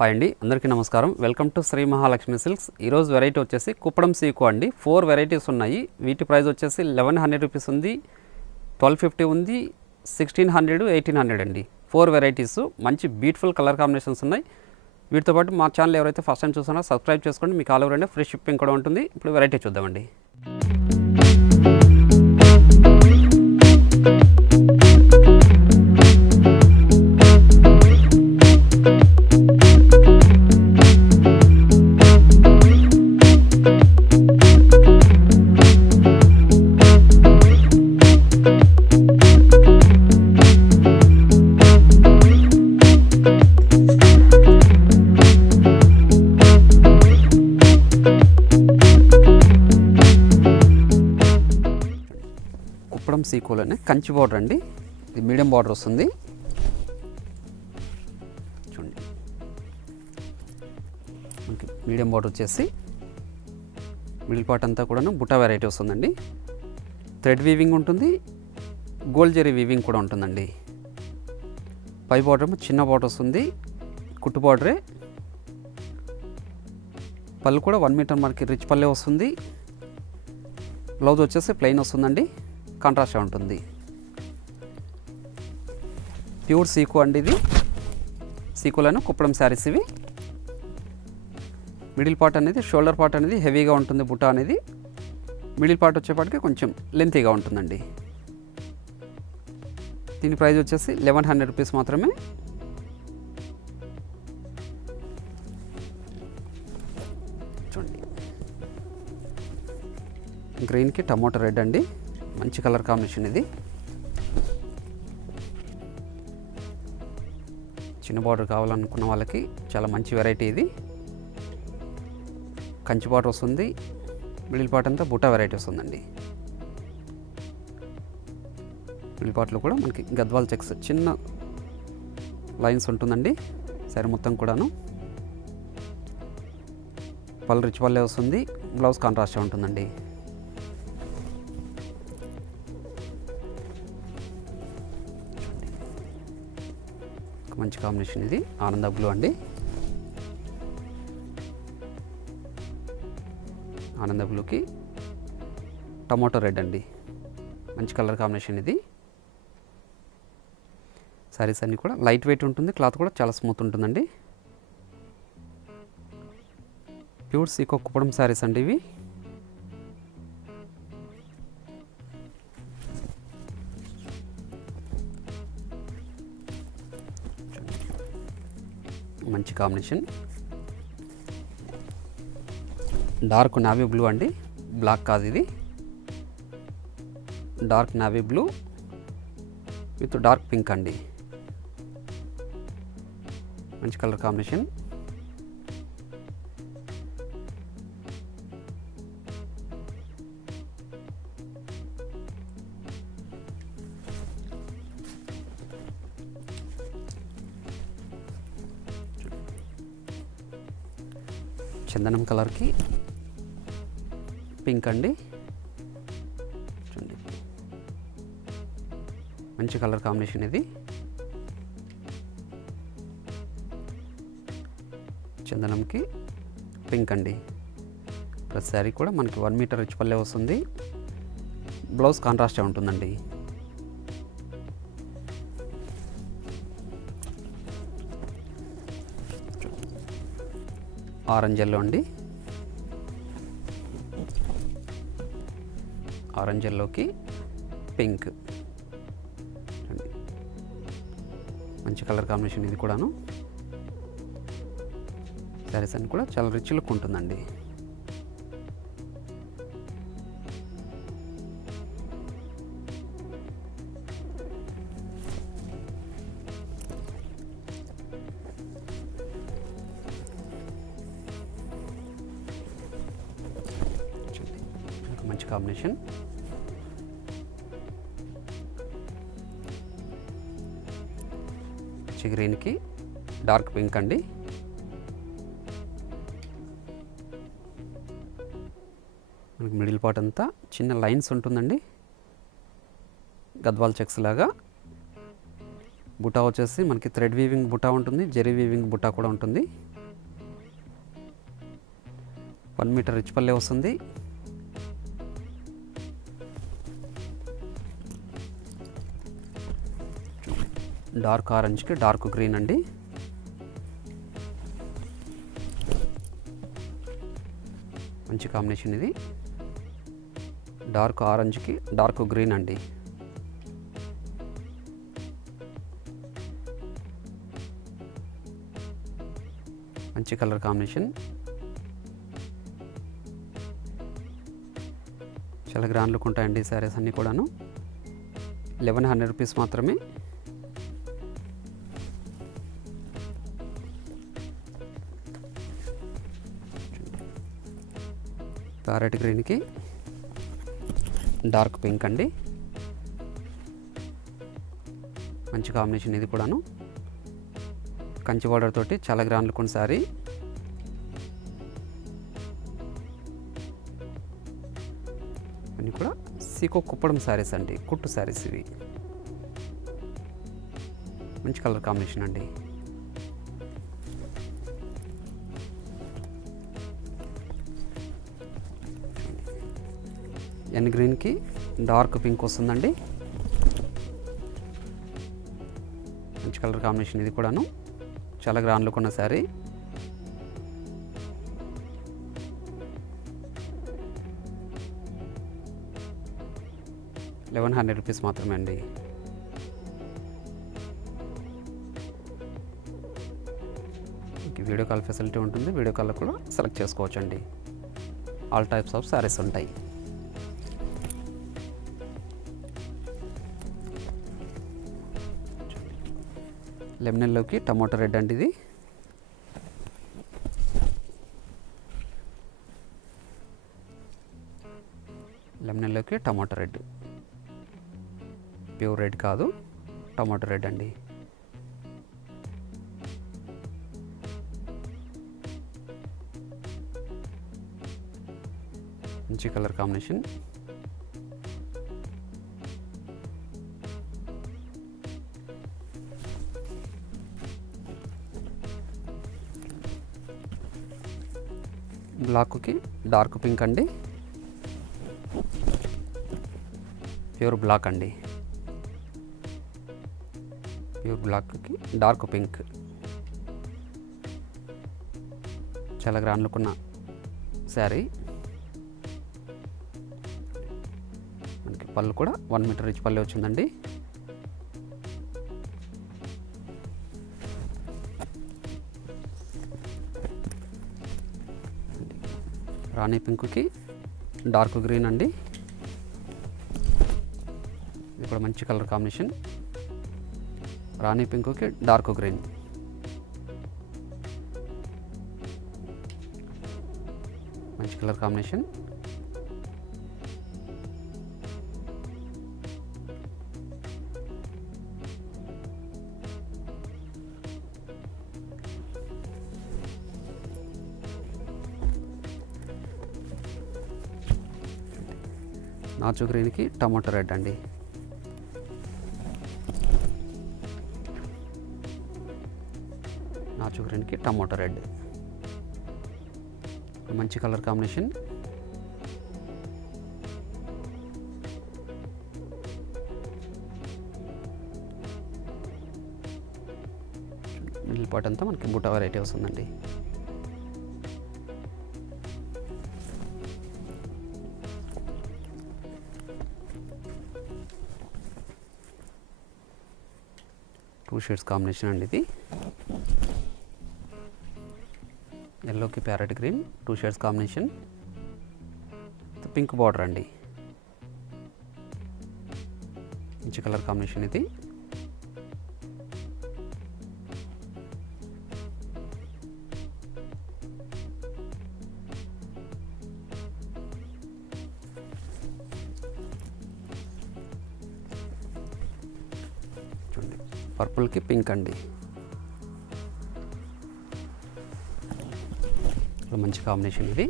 Hi అండి, అందరికీ నమస్కారం. Welcome to Sri Mahalakshmi silks. ఈరోజు వెరైటీ వచ్చేసి కుప్పడం సీకో అండి. 4 వెరైటీస్ ఉన్నాయి. వీటి ప్రైస్ వచ్చేసి 1100 రూపీస్ ఉంది, 1250 ఉంది, 1600, 1800 అండి. 4 వెరైటీస్ మంచి బ్యూటిఫుల్ కలర్ కాంబినేషన్స్ ఉన్నాయి. వీటితో పాటు మా ఛానల్ ఎవరైతే ఫస్ట్ టైం చూస్తున్నారో సబ్స్క్రైబ్ చేసుకోండి. మీకు all over India free shipping కూడా ఉంటుంది. ఇప్పుడు వెరైటీ చూద్దామండి. కుప్పడం సీకోలోనే కంచి బార్డర్ అండి. ఇది మీడియం బార్డర్ వస్తుంది. చూడండి, మనకి మీడియం బార్డర్ వచ్చేసి మిడిల్ పార్ట్ అంతా కూడా బుటా వెరైటీ వస్తుందండి. థ్రెడ్ వీవింగ్ ఉంటుంది, గోల్డ్ జరీ వీవింగ్ కూడా ఉంటుందండి. పై బార్డర్ చిన్న బార్డర్ వస్తుంది, కుట్టు బార్డరే. పళ్ళు కూడా 1 మీటర్ మనకి రిచ్ పల్లె వస్తుంది. బ్లౌజ్ వచ్చేసి ప్లెయిన్ వస్తుందండి, కాంట్రాస్ట్ ఉంటుంది. ప్యూర్ సీకో అండి. ఇది సీకోలోనే కుప్పడం శారీస్ ఇవి. మిడిల్ పార్ట్ అనేది, షోల్డర్ పార్ట్ అనేది హెవీగా ఉంటుంది. బుట్ట అనేది మిడిల్ పార్ట్ వచ్చేపాటికి కొంచెం లెంతీగా ఉంటుందండి. దీని ప్రైస్ వచ్చేసి 1100 రూపీస్ మాత్రమే. చూడండి, గ్రీన్కి టమోటా రెడ్ అండి. మంచి కలర్ కాంబినేషన్ ఇది. చిన్న బార్డర్ కావాలనుకున్న వాళ్ళకి చాలా మంచి వెరైటీ ఇది. కంచి బార్డర్ వస్తుంది, మిడిల్ పార్ట్ అంతా బుటా వెరైటీ వస్తుందండి. మిడిల్ పార్ట్లో కూడా మనకి గద్వాల్ చెక్స్ చిన్న లైన్స్ ఉంటుందండి. సరే మొత్తం కూడాను పళ్ళు రిచ్ పల్లె వస్తుంది, బ్లౌజ్ కాంట్రాస్ట్ ఉంటుందండి. మంచి కాంబినేషన్ ఇది. ఆనంద బ్లూ అండి. ఆనంద బ్లూకి టమాటో రెడ్ అండి. మంచి కలర్ కాంబినేషన్ ఇది. శారీస్ అన్నీ కూడా లైట్ వెయిట్ ఉంటుంది, క్లాత్ కూడా చాలా స్మూత్ ఉంటుందండి. ప్యూర్ సీకో కుప్పడం శారీస్ అండి ఇవి. మంచి కాంబినేషన్. డార్క్ నావీ బ్లూ అండి, బ్లాక్ కాదు ఇది. Dark navy blue with dark pink అండి. మంచి కలర్ కాంబినేషన్. చందనం కలర్కి పింక్ అండి. చూడండి, మంచి కలర్ కాంబినేషన్ ఇది. చందనంకి పింక్ అండి. ప్రతి శారీ కూడా మనకి 1 మీటర్ రిచ్ పల్లె వస్తుంది, బ్లౌజ్ కాంట్రాస్టే ఉంటుందండి. ఆరెంజ్ ఎల్లో అండి. ఆరెంజ్ ఎల్లోకి పింక్. మంచి కలర్ కాంబినేషన్ ఇది కూడాను. శారీస్ అన్ని కూడా చాలా రిచ్ లుక్ ఉంటుందండి. మంచి కాంబినేషన్. గ్రీన్కి డార్క్ పింక్ అండి. మనకి మిడిల్ పార్ట్ అంతా చిన్న లైన్స్ ఉంటుందండి, గద్వాల్ చెక్స్ లాగా. బుటా వచ్చేసి మనకి థ్రెడ్ వీవింగ్ బుటా ఉంటుంది, జెరీ వీవింగ్ బుటా కూడా ఉంటుంది. 1 మీటర్ రిచ్ పల్లె వస్తుంది. డార్క్ ఆరెంజ్కి డార్క్ గ్రీన్ అండి. మంచి కాంబినేషన్ ఇది. డార్క్ ఆరెంజ్కి డార్క్ గ్రీన్ అండి. మంచి కలర్ కాంబినేషన్. చాలా గ్రాండ్ లుక్ ఉంటాయండి ఈ శారీస్ అన్నీ కూడాను. 1100 రూపీస్ మాత్రమే. ప్యారెట్ గ్రీన్కి డార్క్ పింక్ అండి. మంచి కాంబినేషన్ ఇది కూడాను. కంచి బార్డర్ తోటి చాలా గ్రాండ్ లుక్ ఉన్న శారీ. అన్నీ కూడా సీకో కుప్పడం శారీస్ అండి, కుట్టు శారీస్ ఇవి. మంచి కలర్ కాంబినేషన్ అండి. ఎన్ గ్రీన్కి డార్క్ పింక్ వస్తుందండి. మంచి కలర్ కాంబినేషన్ ఇది కూడాను. చాలా గ్రాండ్ లుక్ ఉన్న శారీ. ₹1100 మాత్రమే అండి. వీడియో కాల్ ఫెసిలిటీ ఉంటుంది. వీడియో కాల్లో కూడా సెలెక్ట్ చేసుకోవచ్చు అండి. ఆల్ టైప్స్ ఆఫ్ శారీస్ ఉంటాయి. లెమన్ ఎల్లోకి టమాటో రెడ్ అండి ఇది. లెమన్ ఎల్లోకి టమాటో రెడ్, ప్యూర్ రెడ్ కాదు, టమాటో రెడ్ అండి. మంచి కలర్ కాంబినేషన్. బ్లాక్కి డార్క్ పింక్ అండి. ప్యూర్ బ్లాక్ అండి. ప్యూర్ బ్లాక్కి డార్క్ పింక్. చాలా గ్రాండ్ లుక్ ఉన్న శారీ. మనకి పళ్ళు కూడా 1 మీటర్ రిచ్ పళ్ళు వచ్చిందండి. రాణి పింక్కి డార్క్ గ్రీన్ అండి. ఇది కూడా మంచి కలర్ కాంబినేషన్. రాణి పింక్కి డార్క్ గ్రీన్. మంచి కలర్ కాంబినేషన్. నాచు గ్రీన్కి టమాటో రెడ్ అండి. నాచు గ్రీన్కి టమాటో రెడ్. మంచి కలర్ కాంబినేషన్. మిడిల్ పార్ట్ అంతా మనకి బూటా వెరైటీ వస్తుందండి. టూ షేడ్స్ కాంబినేషన్ అండి ఇది. ఎల్లోకి parrot green, 2 shades combination. Pink border అండి. మంచి కలర్ కాంబినేషన్ ఇది. చూడండి, పర్పుల్కి పింక్ అండి. మంచి కాంబినేషన్ ఇది.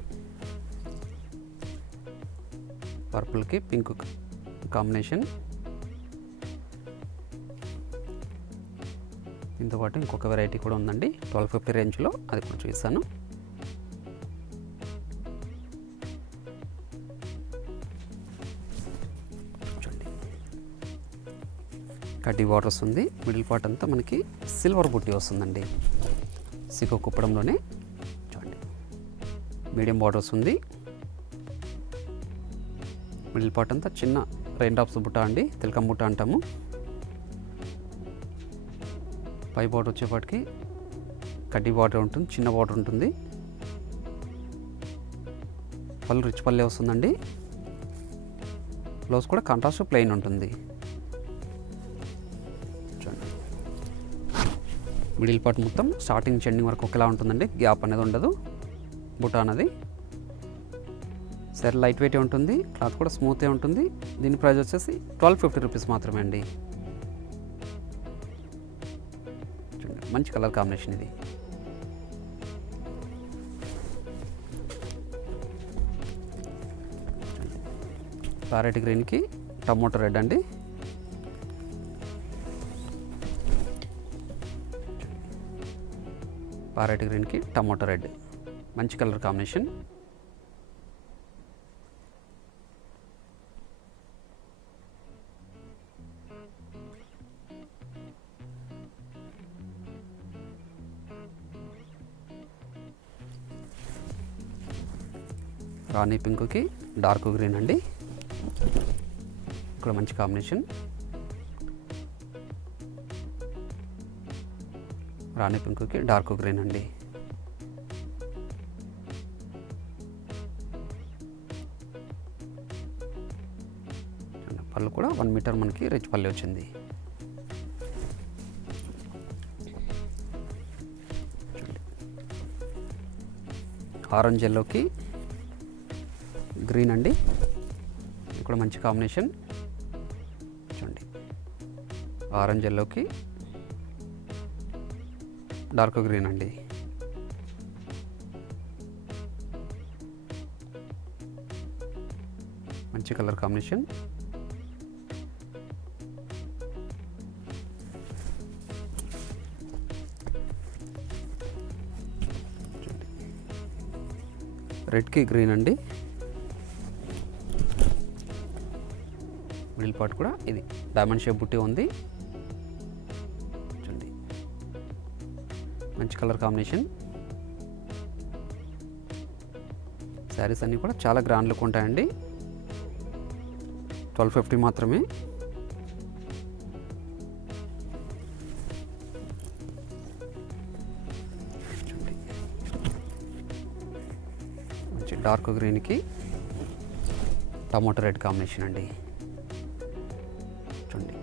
పర్పుల్కి పింక్ కాంబినేషన్. దీంతో పాటు ఇంకొక వెరైటీ కూడా ఉందండి 1250 రేంజ్లో, అది కూడా చూపిస్తాను. కడ్డీ బార్డర్ వస్తుంది. మిడిల్ పార్ట్ అంతా మనకి సిల్వర్ బుట్టి వస్తుందండి. సీకో కుప్పడంలోనే చూడండి మీడియం బార్డర్ వస్తుంది. మిడిల్ పార్ట్ అంతా చిన్న రెయిన్ డ్రాప్స్ బుట్ట అండి, తిలకం బుట్ట అంటాము. పై బార్డర్ వచ్చేపాటికి కడ్డీ బార్డర్ ఉంటుంది, చిన్న బార్డర్ ఉంటుంది. పళ్ళు రిచ్ పల్లె వస్తుందండి. బ్లౌజ్ కూడా కాంట్రాస్ట్ ప్లెయిన్ ఉంటుంది. చూడండి మిడిల్ పార్ట్ మొత్తం స్టార్టింగ్ ఎండింగ్ వరకు ఒకేలా ఉంటుందండి, గ్యాప్ అనేది ఉండదు. బుట్ట అనేది సరే లైట్ వెయిట్ ఉంటుంది, క్లాత్ కూడా స్మూత్గా ఉంటుంది. దీని ప్రైస్ వచ్చేసి 1250 రూపీస్ మాత్రమే అండి. చూడండి మంచి కలర్ కాంబినేషన్ ఇది. ప్యారెట్ గ్రీన్కి టమోటో రెడ్ అండి. ప్యారెట్ గ్రీన్కి టమోటో రెడ్ మంచి కలర్ కాంబినేషన్. రాణి పింక్కి డార్క్ గ్రీన్ అండి, ఇక్కడ మంచి కాంబినేషన్. రాణి పింక్కి డార్క్ గ్రీన్ అండి. పళ్ళు కూడా 1 మీటర్ మనకి రిచ్ పళ్ళు వచ్చింది. ఆరెంజ్ ఎల్లోకి గ్రీన్ అండి, ఇక్కడ మంచి కాంబినేషన్. చూడండి ఆరెంజ్ ఎల్లోకి డార్క్ గ్రీన్ అండి. మంచి కలర్ కాంబినేషన్. రెడ్కి గ్రీన్ అండి. మిడిల్ పార్ట్ కూడా ఇది డైమండ్ షేప్ బుట్టి ఉంది. చూడండి మంచి కలర్ కాంబినేషన్. శారీస్ అన్నీ కూడా చాలా గ్రాండ్ లుక్ ఉంటాయండి. 1250 మాత్రమే. చూడండి మంచి డార్క్ గ్రీన్కి టమాటో రెడ్ కాంబినేషన్ అండి. చూడండి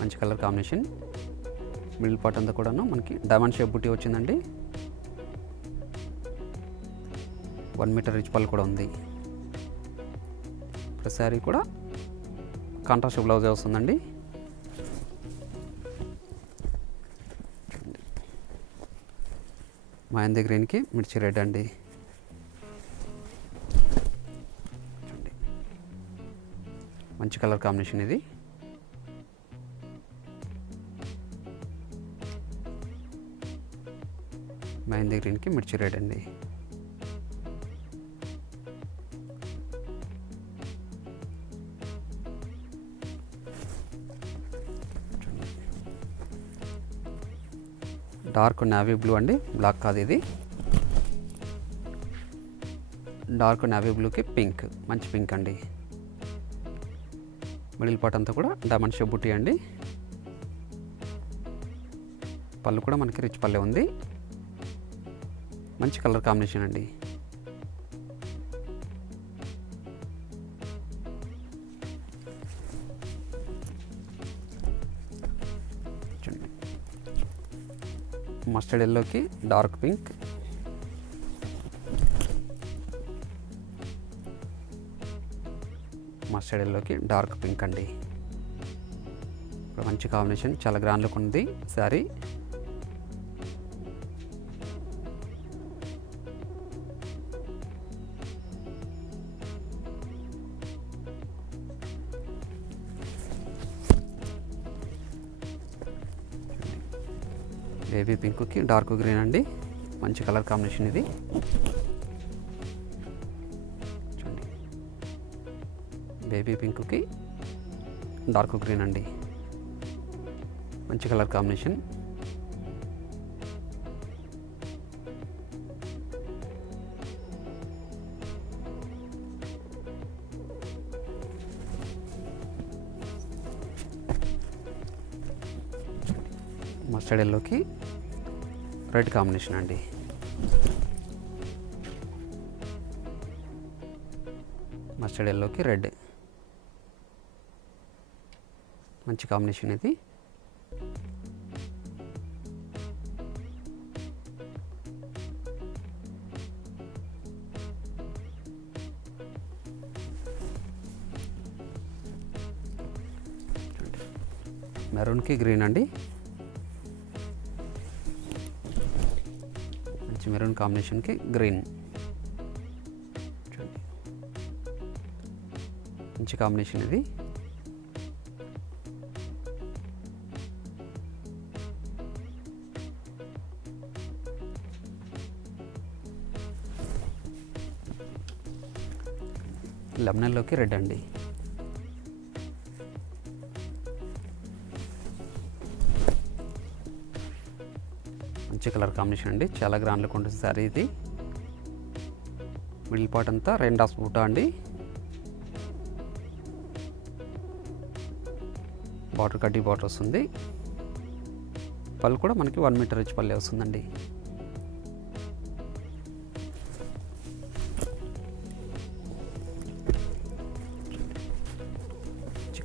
మంచి కలర్ కాంబినేషన్. మిడిల్ పార్ట్ అంతా కూడాను మనకి డైమండ్ షేప్ బుట్టి వచ్చిందండి. 1 మీటర్ రిచ్ పళ్ళు కూడా ఉంది. ప్లస్ శారీ కూడా కాంట్రాస్ట్ బ్లౌజ్ వస్తుందండి. మహందీ గ్రీన్కి మిర్చి రెడ్ అండి. మంచి కలర్ కాంబినేషన్ ఇది. మహందీ గ్రీన్కి మిర్చి రెడ్ అండి. డార్క్ నేవీ బ్లూ అండి, బ్లాక్ కాదు ఇది. డార్క్ నేవీ బ్లూకి పింక్, మంచి పింక్ అండి. మిడిల్ పార్ట్ అంతా కూడా డైమండ్ షేప్ బుట్టి అండి. పళ్ళు కూడా మనకి రిచ్ పల్లె ఉంది. మంచి కలర్ కాంబినేషన్ అండి. చూడండి మస్టర్డ్ ఎల్లోకి డార్క్ పింక్. మస్టర్డ్ ఎల్లోకి డార్క్ పింక్ అండి. ఇప్పుడు మంచి కాంబినేషన్, చాలా గ్రాండ్ లుక్ ఉంది శారీ. బేబీ పింక్కి డార్క్ గ్రీన్ అండి, మంచి కలర్ కాంబినేషన్ ఇది. చూడండి బేబీ పింక్కి డార్క్ గ్రీన్ అండి, మంచి కలర్ కాంబినేషన్. మస్టర్డ్ ఎల్లోకి రెడ్ కాంబినేషన్ అండి. మస్టర్డ్ ఎల్లోకి రెడ్ మంచి కాంబినేషన్ ఇది. మెరూన్కి గ్రీన్ అండి, మంచి మెరూన్ కాంబినేషన్కి గ్రీన్ మంచి కాంబినేషన్ ఇది. లెమనల్లోకి రెడ్ అండి, మంచి కలర్ కాంబినేషన్ అండి, చాలా గ్రాండ్ లుక్ ఉంటుంది సారీ ఇది. మిడిల్ పార్ట్ అంతా రెయిన్ డ్రాప్స్ బూటా అండి, బార్డర్ కడ్డీ బార్డర్ వస్తుంది. పళ్ళు కూడా మనకి 1 మీటర్ రిచ్ పల్లె వస్తుందండి.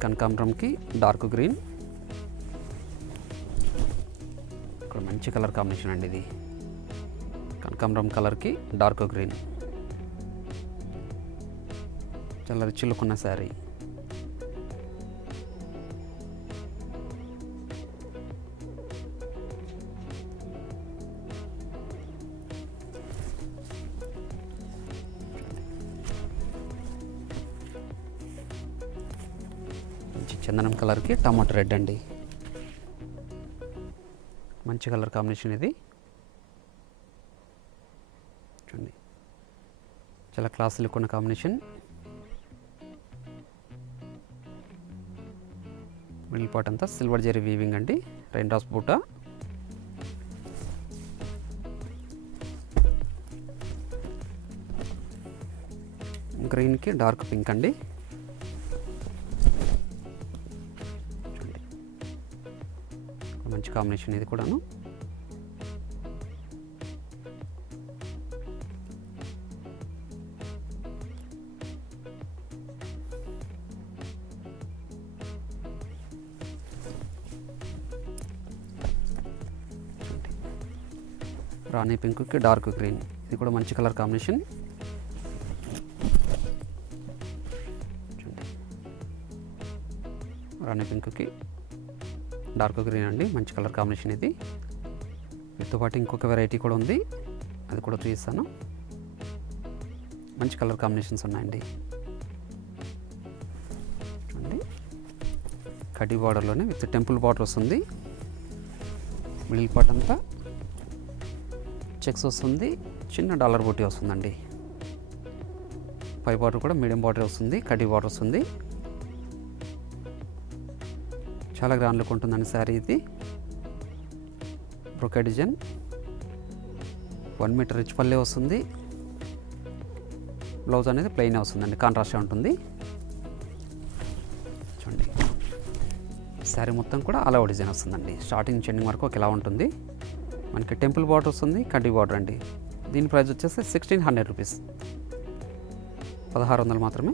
కనకాంబరంకి డార్క్ గ్రీన్, ఇక్కడ మంచి కలర్ కాంబినేషన్ అండి ఇది. కనకాంబరం కలర్కి డార్క్ గ్రీన్, చాలా రిచ్ లుక్ ఉన్న శారీ. చందనం కలర్కి టమాటో రెడ్ అండి, మంచి కలర్ కాంబినేషన్ ఇది. చూడండి చాలా క్లాస్ లుక్ ఉన్న కాంబినేషన్. మిడిల్ పార్ట్ అంతా సిల్వర్ జెరీ వీవింగ్ అండి, రెయిన్ డ్రాప్స్ బూటా. గ్రీన్కి డార్క్ పింక్ అండి, మంచి కాంబినేషన్ ఇది కూడాను. రాణి పింక్కి డార్క్ గ్రీన్, ఇది కూడా మంచి కలర్ కాంబినేషన్. రాణి పింక్కి డార్క్ గ్రీన్ అండి, మంచి కలర్ కాంబినేషన్ ఇది. వీటితో పాటు ఇంకొక వెరైటీ కూడా ఉంది, అది కూడా చూపిస్తాను. మంచి కలర్ కాంబినేషన్స్ ఉన్నాయండి. చూడండి కడ్డీ బార్డర్లోనే విత్ టెంపుల్ బార్డర్ వస్తుంది. మిడిల్ పార్ట్ అంతా చెక్స్ వస్తుంది, చిన్న డాలర్ బూటీ వస్తుందండి. పై బార్డర్ కూడా మీడియం బార్డర్ వస్తుంది, కడ్డీ బార్డర్ వస్తుంది. చాలా గ్రాండ్ లుక్ ఉంటుందండి శారీ ఇది. బ్రోకెట్ డిజైన్, 1 మీటర్ రిచ్ పల్లె వస్తుంది. బ్లౌజ్ అనేది ప్లెయిన్ వస్తుందండి, కాంట్రాస్ట్ ఉంటుంది. చూడండి శారీ మొత్తం కూడా ఆల్ ఓవర్ డిజైన్ వస్తుందండి, స్టార్టింగ్ ఎండింగ్ వరకు ఒకేలా ఉంటుంది. మనకి టెంపుల్ బార్డర్ వస్తుంది, కడ్డీ బార్డర్ అండి. దీని ప్రైస్ వచ్చేసి 1600 రూపీస్, 1600 మాత్రమే.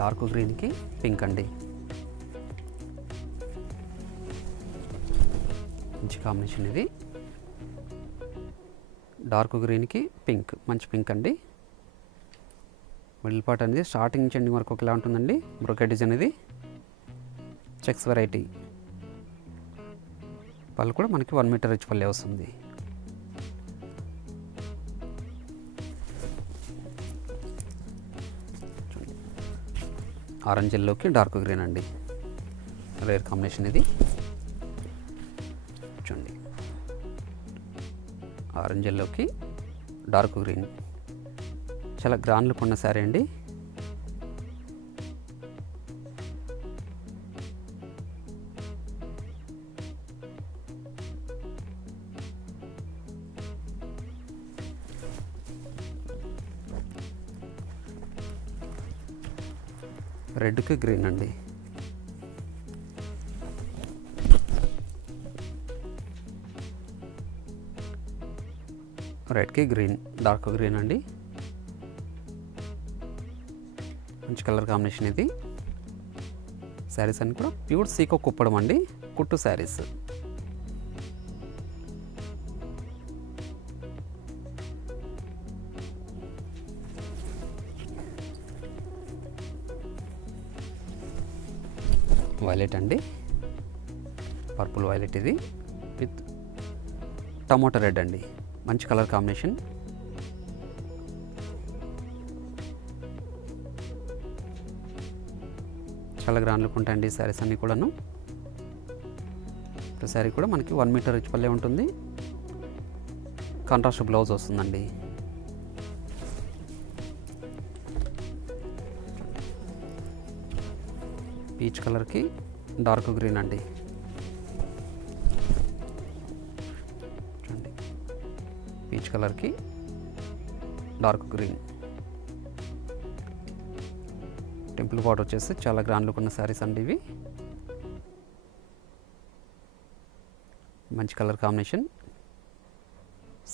డార్క్ గ్రీన్కి పింక్ అండి, మంచి కాంబినేషన్ ఇది. డార్క్ గ్రీన్కి పింక్, మంచి పింక్ అండి. మిడిల్ పార్ట్ అనేది స్టార్టింగ్ నుంచి ఎండింగ్ వరకు ఒకలా ఉంటుందండి. బ్రోకెట్ డిజైన్ ఇది, చెక్స్ వెరైటీ. పళ్ళు కూడా మనకి 1 మీటర్ రిచ్ పల్లె వస్తుంది. ఆరెంజ్ ఎల్లోకి డార్క్ గ్రీన్ అండి, రేర్ కాంబినేషన్ ఇది. చూడండి ఆరెంజ్ ఎల్లోకి డార్క్ గ్రీన్, చాలా గ్రాండ్ లుక్ ఉన్న శారీ అండి. రెడ్కి గ్రీన్ అండి. రెడ్కి గ్రీన్, డార్క్ గ్రీన్ అండి. మంచి కలర్ కాంబినేషన్ ఇది. శారీస్ అన్ని కూడా ప్యూర్ సీకో కుప్పడం అండి, కుట్టు శారీస్. వైలెట్ అండి, పర్పుల్ వైలెట్ ఇది విత్ టమోటా రెడ్ అండి. మంచి కలర్ కాంబినేషన్. చాలా గ్రాండ్ లుక్ ఉంటాయండి శారీస్ అన్నీ కూడాను. ప్రతి శారీ కూడా మనకి 1 మీటర్ రిచ్ పల్లె ఉంటుంది. కాంట్రాస్ట్ బ్లౌజ్ వస్తుందండి. పీచ్ కలర్కి డార్క్ గ్రీన్ అండి. చూడండి, పీచ్ కలర్కి డార్క్ గ్రీన్. టెంపుల్ బార్డర్ వచ్చేసి చాలా గ్రాండ్ లుక్ ఉన్న శారీస్ అండి ఇవి. మంచి కలర్ కాంబినేషన్.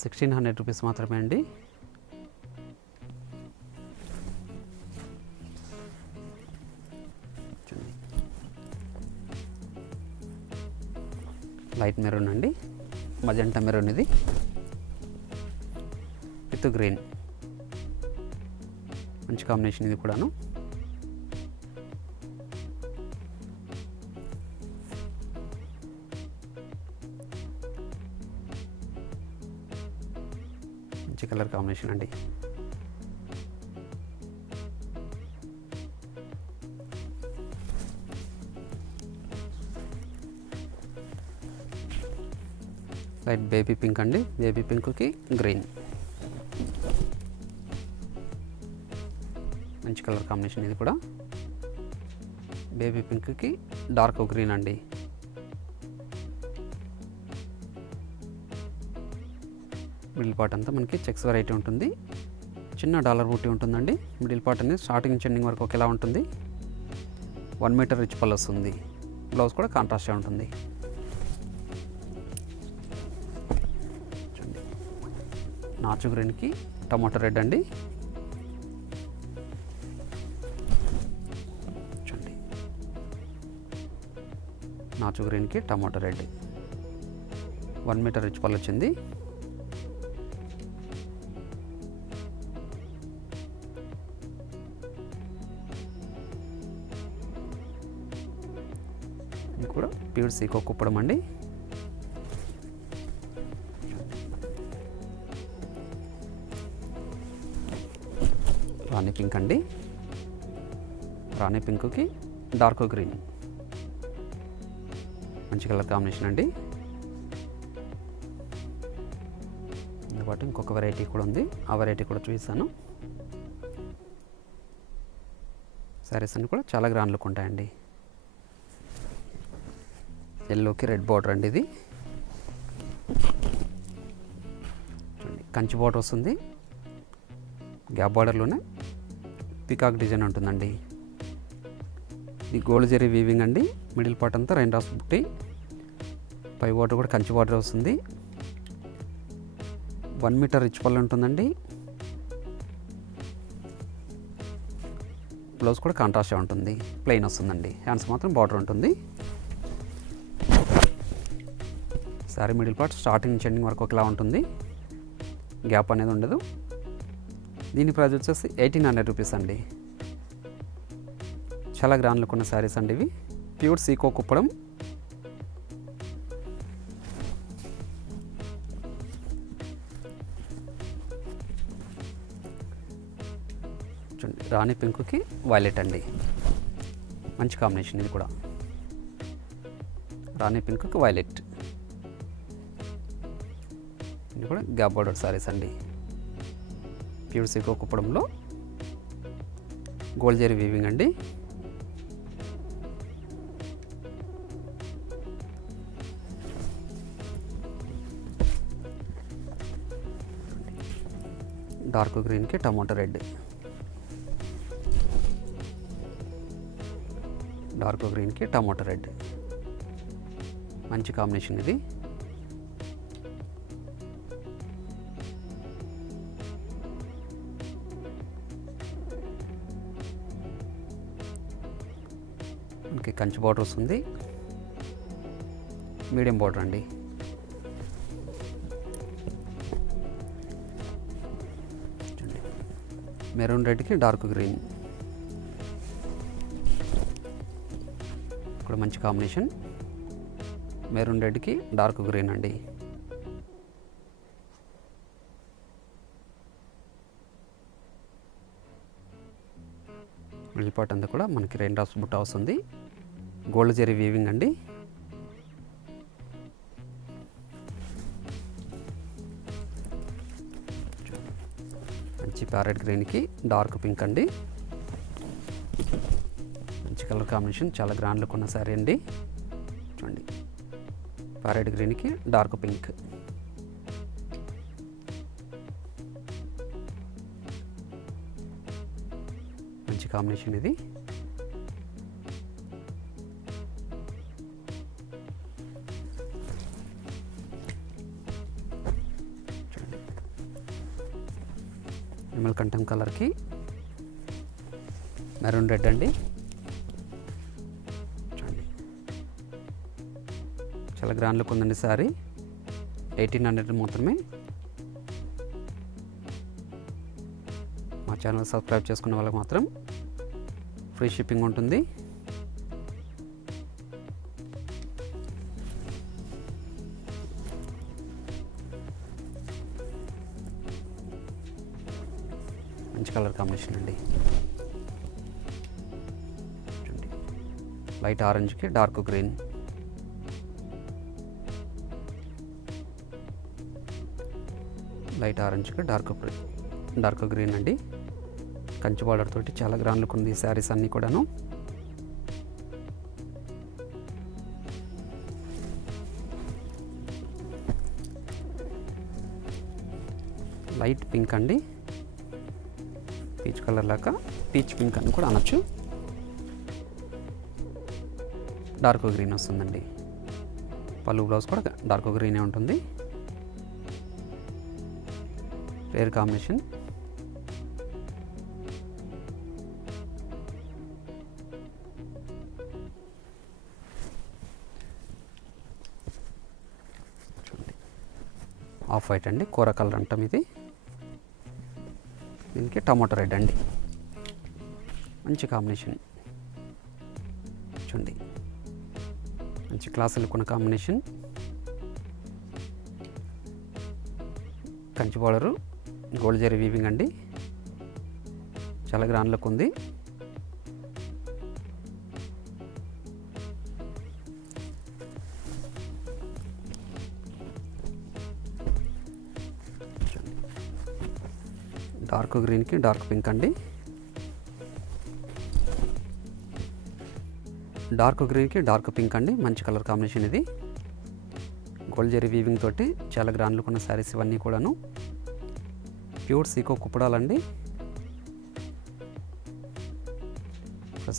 1600 రూపీస్ మాత్రమే అండి. లైట్ మెరూన్ అండి, మజంటా మెరూన్ ఇది విత్ గ్రీన్. మంచి కాంబినేషన్ ఇది కూడాను. మంచి కలర్ కాంబినేషన్ అండి. లైట్ బేబీ పింక్ అండి, బేబీ పింక్కి గ్రీన్. మంచి కలర్ కాంబినేషన్ ఇది కూడా. బేబీ పింక్కి డార్క్ గ్రీన్ అండి. మిడిల్ పార్ట్ అంతా మనకి చెక్స్ వెరైటీ ఉంటుంది. చిన్న డాలర్ బూటీ ఉంటుందండి. మిడిల్ పార్ట్ అనేది స్టార్టింగ్ నుంచి ఎండింగ్ వరకు ఒకేలా ఉంటుంది. 1 మీటర్ రిచ్ పళ్ళు వస్తుంది. బ్లౌజ్ కూడా కాంట్రాస్ట్గా ఉంటుంది. చూడండి, నాచు గ్రీన్కి టమాటో రెడ్ అండి. చూడండి, నాచు గ్రీన్కి టమాటో రెడ్. 1 మీటర్ రిచ్ పళ్ళు వచ్చింది. ఇది కూడా ప్యూర్ సీకో కుప్పడం అండి. రాణి పింక్ అండి. రాణి పింక్కి డార్క్ గ్రీన్. మంచి కలర్ కాంబినేషన్ అండి. దాంతోపాటు ఇంకొక వెరైటీ కూడా ఉంది, ఆ వెరైటీ కూడా చూపిస్తాను. శారీస్ అన్నీ కూడా చాలా గ్రాండ్ లుక్ ఉంటాయండి. ఎల్లోకి రెడ్ బార్డర్ అండి ఇది. చూడండి, కంచి బార్డర్ వస్తుంది. గ్యాప్ బార్డర్లోనే పికాక్ డిజైన్ ఉంటుందండి. ఇది గోల్డ్ జరీ వీవింగ్ అండి. మిడిల్ పార్ట్ అంతా రైన్ డ్రాప్స్ బుట్టి, పై బార్డర్ కూడా కంచి బార్డర్ వస్తుంది. 1 మీటర్ రిచ్ పళ్ళు ఉంటుందండి. బ్లౌజ్ కూడా కాంట్రాస్ట్గా ఉంటుంది, ప్లెయిన్ వస్తుందండి. హ్యాండ్స్ మాత్రం బార్డర్ ఉంటుంది. శారీ మిడిల్ పార్ట్ స్టార్టింగ్ నుంచి ఎండింగ్ వరకు ఒకలా ఉంటుంది, గ్యాప్ అనేది ఉండదు. దీని ప్రైస్ వచ్చేసి 1800 రూపీస్ అండి. చాలా గ్రాండ్ లుక్ ఉన్న శారీస్ అండి ఇవి. ప్యూర్ సీకో కుప్పడం. చూడండి, రాణి పింక్కి వైలెట్ అండి. మంచి కాంబినేషన్ ఇది కూడా. రాణి పింక్కి వైలెట్. ఇది కూడా గ్యాప్ బార్డర్ సారీస్ అండి. Pure Seeko కుప్పడంలో gold zari weaving అండి. డార్క్ గ్రీన్కి టమాటో రెడ్, డార్క్ గ్రీన్కి టమాటో రెడ్ మంచి కాంబినేషన్ ఇది. మనకి కంచి బార్డర్ వస్తుంది, మీడియం బార్డర్ అండి. మెరూన్ రెడ్కి డార్క్ గ్రీన్ ఇక్కడ మంచి కాంబినేషన్. మెరూన్ రెడ్కి డార్క్ గ్రీన్ అండి. మిడిల్ పార్ట్ అంతా కూడా మనకి రెయిన్ డ్రాప్స్ బుట్ట వస్తుంది. గోల్డ్ జరీ వీవింగ్ అండి. మంచి ప్యారెట్ గ్రీన్కి డార్క్ పింక్ అండి. మంచి కలర్ కాంబినేషన్, చాలా గ్రాండ్ లుక్ ఉన్న శారీ అండి. చూడండి, ప్యారెట్ గ్రీన్కి డార్క్ పింక్. మంచి కాంబినేషన్ ఇది. చూడండి, నిమ్మల్ కంఠం కలర్కి మెరూన్ రెడ్ అండి. చూడండి, చాలా గ్రాండ్ లుక్ ఉందండి సారీ. 1800 మాత్రమే. మా ఛానల్ సబ్స్క్రైబ్ చేసుకున్న వాళ్ళకి మాత్రం ఫ్రీ షిప్పింగ్ ఉంటుంది. మంచి కలర్ కాంబినేషన్ అండి. చూడండి, లైట్ ఆరెంజ్కి డార్క్ గ్రీన్. లైట్ ఆరెంజ్కి డార్క్ గ్రీన్ అండి. కంచి బార్డర్ తోటి చాలా గ్రాండ్ లుక్ ఉంది ఈ శారీస్ అన్నీ కూడాను. లైట్ పింక్ అండి, పీచ్ కలర్ లాగా పీచ్ పింక్ అని కూడా అనొచ్చు. డార్క్ గ్రీన్ వస్తుందండి. పళ్ళు బ్లౌజ్ కూడా డార్క్ గ్రీనే ఉంటుంది. Rare combination. ఆఫ్ వైట్ అండి, కూర కలర్ అంటాం ఇది. దీనికి టమాటో రెడ్ అండి. మంచి కాంబినేషన్. చూడండి, మంచి క్లాసులు కొన్న combination. Kanchi border gold zari weaving అండి. చాలా గ్రాండ్ లుక్ ఉంది. డార్క్ గ్రీన్కి డార్క్ పింక్ అండి. డార్క్ గ్రీన్కి డార్క్ పింక్ అండి. మంచి కలర్ కాంబినేషన్ ఇది. గోల్డ్ జరీ వీవింగ్ తోటి చాలా గ్రాండ్ లుక్ ఉన్న శారీస్ ఇవన్నీ కూడాను. ప్యూర్ సీకో కుప్పడాలండి.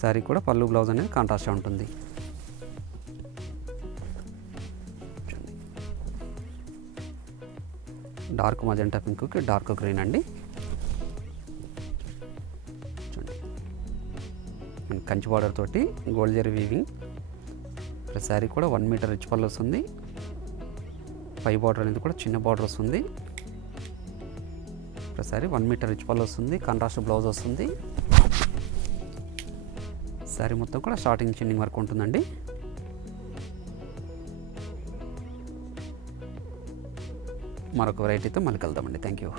శారీ కూడా పళ్ళు బ్లౌజ్ అనేది కాంట్రాస్ట్ ఉంటుంది. డార్క్ మజెంటా పింక్కి డార్క్ గ్రీన్ అండి. చూడండి, కంచి బార్డర్ తోటి గోల్డ్ జరీ వీవింగ్. శారీ కూడా 1 మీటర్ రిచ్ పళ్ళు వస్తుంది. పై బార్డర్ అనేది కూడా చిన్న బార్డర్ వస్తుంది. శారీ 1 మీటర్ రిచ్ పళ్ళు వస్తుంది. కాంట్రాస్ట్ బ్లౌజ్ వస్తుంది. శారీ మొత్తం కూడా స్టార్టింగ్ చిన్నింగ్ వరకు ఉంటుందండి. మరొక వెరైటీతో మళ్ళీ కలుద్దామండి. Thank you.